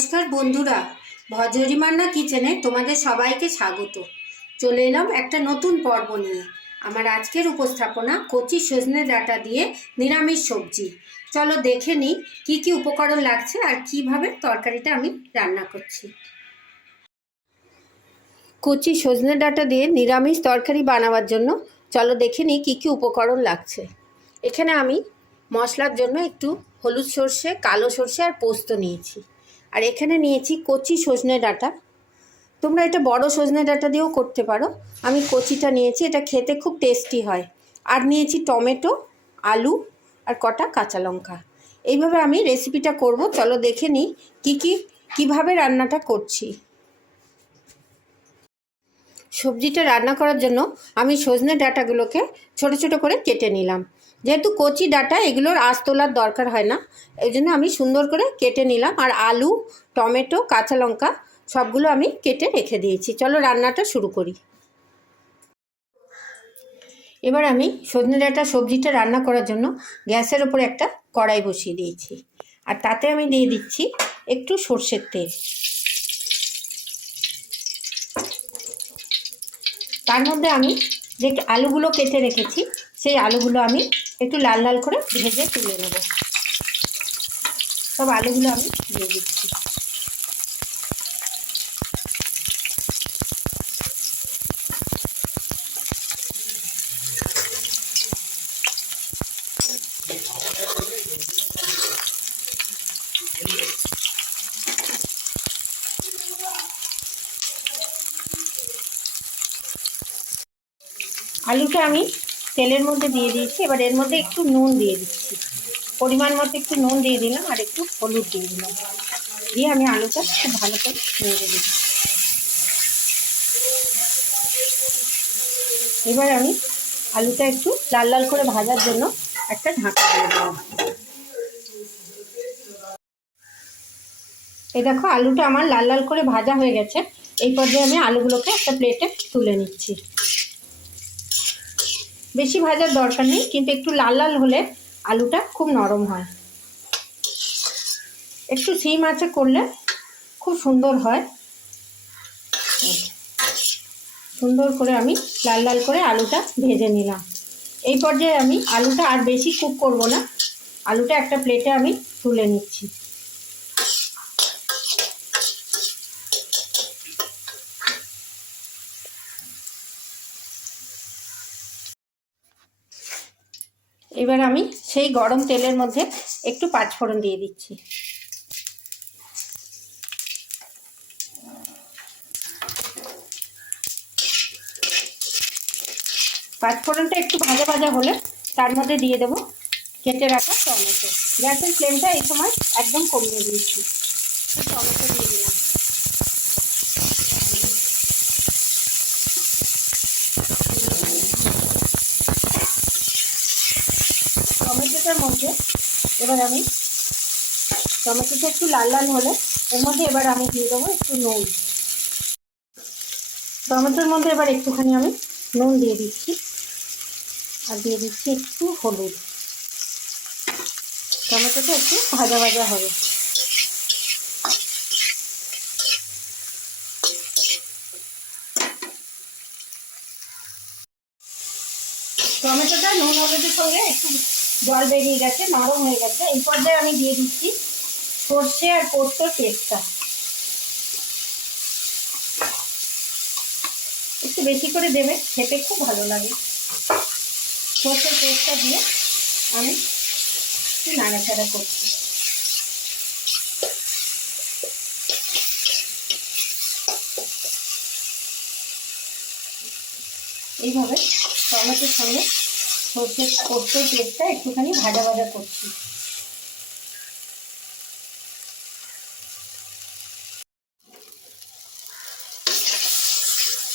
নমস্কার বন্ধুরা, ভজরিমান্না কিচেনে তোমাদের সবাইকে স্বাগত। চলে এলাম একটা নতুন পর্ব নিয়ে। আমার আজকের উপস্থাপনা কচি সজনে ডাঁটা দিয়ে নিরামিষ সবজি। চলো দেখে নিই কী কী উপকরণ লাগছে আর কিভাবে তরকারিটা আমি রান্না করছি। কচি সজনে ডাঁটা দিয়ে নিরামিষ তরকারি বানাবার জন্য চলো দেখে নিই কী কী উপকরণ লাগছে। এখানে আমি মশলার জন্য একটু হলুদ সর্ষে, কালো সর্ষে আর পোস্ত নিয়েছি। আর এখানে নিয়েছি কচি সজনে ডাঁটা। তোমরা এটা বড় সজনে ডাঁটা দিয়েও করতে পারো, আমি কচিটা নিয়েছি, এটা খেতে খুব টেস্টি হয়। আর নিয়েছি টমেটো, আলু আর কটা কাঁচা লঙ্কা। এইভাবে আমি রেসিপিটা করব। চলো দেখে নিই কীভাবে রান্নাটা করছি। সবজিটা রান্না করার জন্য আমি সজনে ডাঁটাগুলোকে ছোট ছোট করে কেটে নিলাম। যেহেতু কচি ডাঁটা, এগুলোর আঁশ তোলার দরকার হয় না, এই জন্য আমি সুন্দর করে কেটে নিলাম। আর আলু, টমেটো, কাঁচা লঙ্কা সবগুলো আমি কেটে রেখে দিয়েছি। চলো রান্নাটা শুরু করি। এবার আমি সজনে ডাঁটা সবজিটা রান্না করার জন্য গ্যাসের ওপর একটা কড়াই বসিয়ে দিয়েছি। আর তাতে আমি দিয়ে দিচ্ছি একটু সর্ষের তেল। তার মধ্যে আমি যে আলুগুলো কেটে রেখেছি সেই আলুগুলো আমি একটু লাল লাল করে ভেজে তুলে নেব। সব আলুগুলো আমি দিয়ে দিচ্ছি। আলুটা আমি তেলের মধ্যে দিয়ে দিয়েছি। এবার এর মধ্যে একটু নুন দিয়ে দিচ্ছি, পরিমাণ মতো একটু নুন দিয়ে দিলাম আর একটু হলুদ দিয়ে দিলাম। দিয়ে আমি আলুটা খুব ভালো করে নেড়ে দিচ্ছি। এবার আমি আলুটা একটু লাল লাল করে ভাজার জন্য একটা ঢাকা দিয়ে দিলাম। এই দেখো আলুটা আমার লাল লাল করে ভাজা হয়ে গেছে। এই পর্যায়ে আমি আলুগুলোকে একটা প্লেটে তুলে নিচ্ছি। বেশি ভাজার দরকার নেই, কিন্তু একটু লাল লাল হলে আলুটা খুব নরম হয়। একটু সিম আঁচে করলে খুব সুন্দর হয়। সুন্দর করে আমি লাল লাল করে আলুটা ভেজে নিলাম। এই পর্যায়ে আমি আলুটা আর বেশি কুক করব না, আলুটা একটা প্লেটে আমি তুলে নিচ্ছি। এবার আমি সেই গরম তেলের মধ্যে একটু পাঁচফোড়ন দিয়ে দিচ্ছি। পাঁচফোড়নটা একটু ভাজা ভাজা হলে তার মধ্যে দিয়ে দেবো কেটে রাখা টমেটো। গ্যাসের ফ্লেমটা এই সময় একদম কমিয়ে দিয়েছি। টমেটো দিয়ে দিলাম। টমেটোটার মধ্যে এবার আমি টমেটোটা একটু লাল লাল হলে এর মধ্যে এবার আমি দিয়ে দেবো একটু নুন। টমেটোর মধ্যে এবার একটুখানি আমি নুন দিয়ে দিচ্ছি আর দিয়ে দিচ্ছি একটু হলুদ। টমেটোটা একটু ভাজা ভাজা হবে। টমেটোটা নুন হলুদের সঙ্গে একটু জল বেরিয়ে গেছে, নরম হয়ে গেছে। এই পর্যায়ে আমি দিয়ে দিচ্ছি সর্ষে আর পোস্তর পেস্টটা। একটু বেশি করে দেবে, খেতে খুব ভালো লাগে। সর্ষের পেস্টটা দিয়ে আমি একটু নাড়াচাড়া করছি। এইভাবে টমেটোর সঙ্গে সর্ষের পোস্তর পেস্টটা একটুখানি ভাজা ভাজা করছি।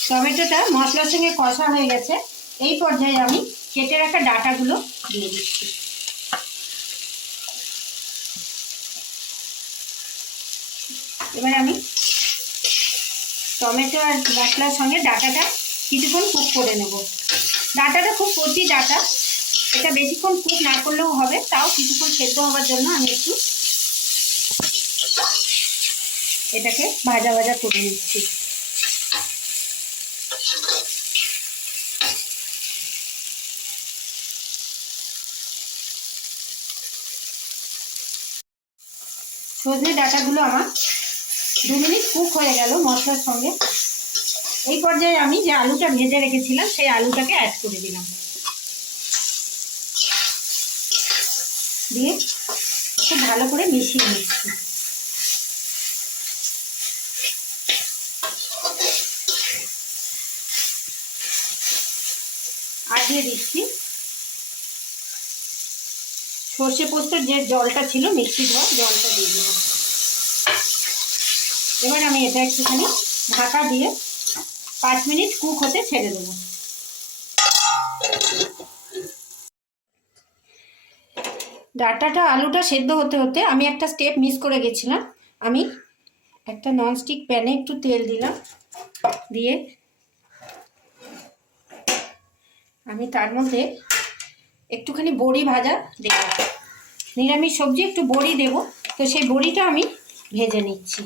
টমেটোটা মশলার সঙ্গে কষা হয়ে গেছে। এই পর্যায়ে আমি কেটে রাখা ডাঁটাগুলো দিয়ে দিচ্ছি। এবার আমি টমেটো আর মশলার সঙ্গে ডাঁটাটা কিছুক্ষণ কুক করে নেব। ডাঁটাটা খুব কচি ডাঁটা, এটা বেশিক্ষণ কুক না করলেও হবে, তাও কিছুক্ষণ সেদ্ধ হওয়ার জন্য আমি একটু এটাকে ভাজা ভাজা করে নিচ্ছি। সজনে ডাঁটাগুলো আমার 2 মিনিট কুক হয়ে গেল মশলার সঙ্গে। এই পর্যায়ে আমি যে আলুটা ভেজে রেখেছিলাম সেই আলুটাকে অ্যাড করে দিলাম, দিয়ে খুব ভালো করে মিশিয়ে নিচ্ছি। আর দিয়ে দিচ্ছি সর্ষে পোস্তর যে জলটা ছিল, মিক্সি ধোয়া জলটা দিয়ে দিলাম। এবার আমি এটা একটুখানি ঢাকা দিয়ে 5 মিনিট কুক হতে ছেড়ে দেবো। ডাঁটাটা আলুটা সেদ্ধ হতে হতে আমি একটা স্টেপ মিস করে গেছিলাম। আমি একটা ননস্টিক প্যানে একটু তেল দিলাম, দিয়ে আমি তার মধ্যে একটুখানি বড়ি ভাজা দেব। নিরামিষ সবজি একটু বড়ি দেব, তো সেই বড়িটা আমি ভেজে নিচ্ছি।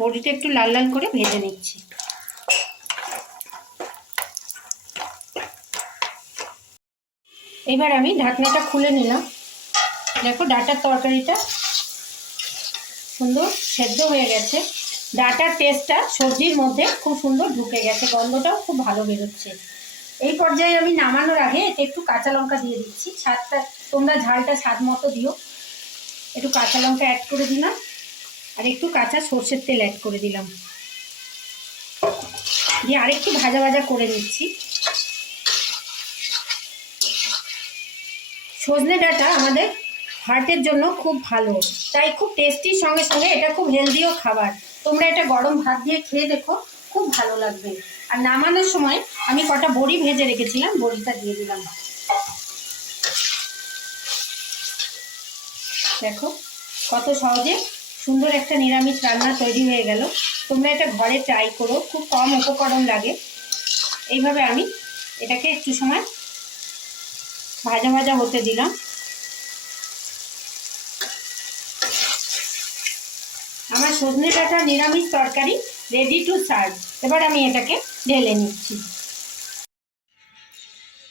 বড়িটা একটু লাল লাল করে ভেজে নিচ্ছি। এবার আমি ঢাকনাটা খুলে নিলাম। দেখো ডাঁটার তরকারিটা সুন্দর সেদ্ধ হয়ে গেছে। ডাঁটার টেস্টটা সবজির মধ্যে খুব সুন্দর ঢুকে গেছে, গন্ধটাও খুব ভালো বেরোচ্ছে। এই পর্যায়ে আমি নামানোর আগে এতে একটু কাঁচা লঙ্কা দিয়ে দিচ্ছি। স্বাদটা তোমরা ঝালটা স্বাদ মতো দিও। একটু কাঁচা লঙ্কা অ্যাড করে দিলাম, আর একটু কাঁচা সর্ষের তেল অ্যাড করে দিলাম, দিয়ে আরেকটু ভাজা ভাজা করে নিচ্ছি। সজনে ডাঁটা আমাদের হার্টের জন্য খুব ভালো, তাই খুব টেস্টির সঙ্গে সঙ্গে এটা খুব হেলদিও খাবার। তোমরা এটা গরম ভাত দিয়ে খেয়ে দেখো, খুব ভালো লাগবে। আর নামানোর সময় আমি কটা বড়ি ভেজে রেখেছিলাম, বড়িটা দিয়ে দিলাম। দেখো কত সহজে সুন্দর একটা নিরামিষ রান্না তৈরি হয়ে গেল। তোমরা এটা ঘরে ট্রাই করো, খুব কম উপকরণ লাগে। এইভাবে আমি এটাকে একটু সময় ভাজা ভাজা হতে দিলাম। আমার সজনে ডাঁটা নিরামিষ তরকারি রেডি টু সার্ভ। এবার আমি এটাকে ঢেলে নিচ্ছি।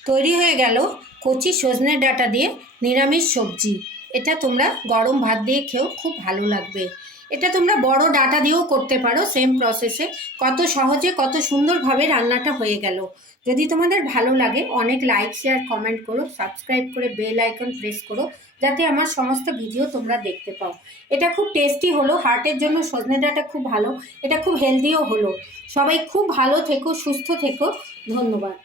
তৈরি হয়ে গেল কচি সজনে ডাঁটা দিয়ে নিরামিষ সবজি। এটা তোমরা গরম ভাত দিয়ে খেয়েও খুব ভালো লাগবে। এটা তোমরা বড় ডাঁটা দিয়েও করতে পারো, সেম প্রসেসে। কত সহজে কত সুন্দরভাবে রান্নাটা হয়ে গেল। যদি তোমাদের ভালো লাগে অনেক লাইক শেয়ার কমেন্ট করো, সাবস্ক্রাইব করে বেল আইকন প্রেস করো, যাতে আমার সমস্ত ভিডিও তোমরা দেখতে পাও। এটা খুব টেস্টি হলো, হার্টের জন্য সজনে ডাঁটা খুব ভালো, এটা খুব হেলদিও হলো। সবাই খুব ভালো থেকো, সুস্থ থেকো। ধন্যবাদ।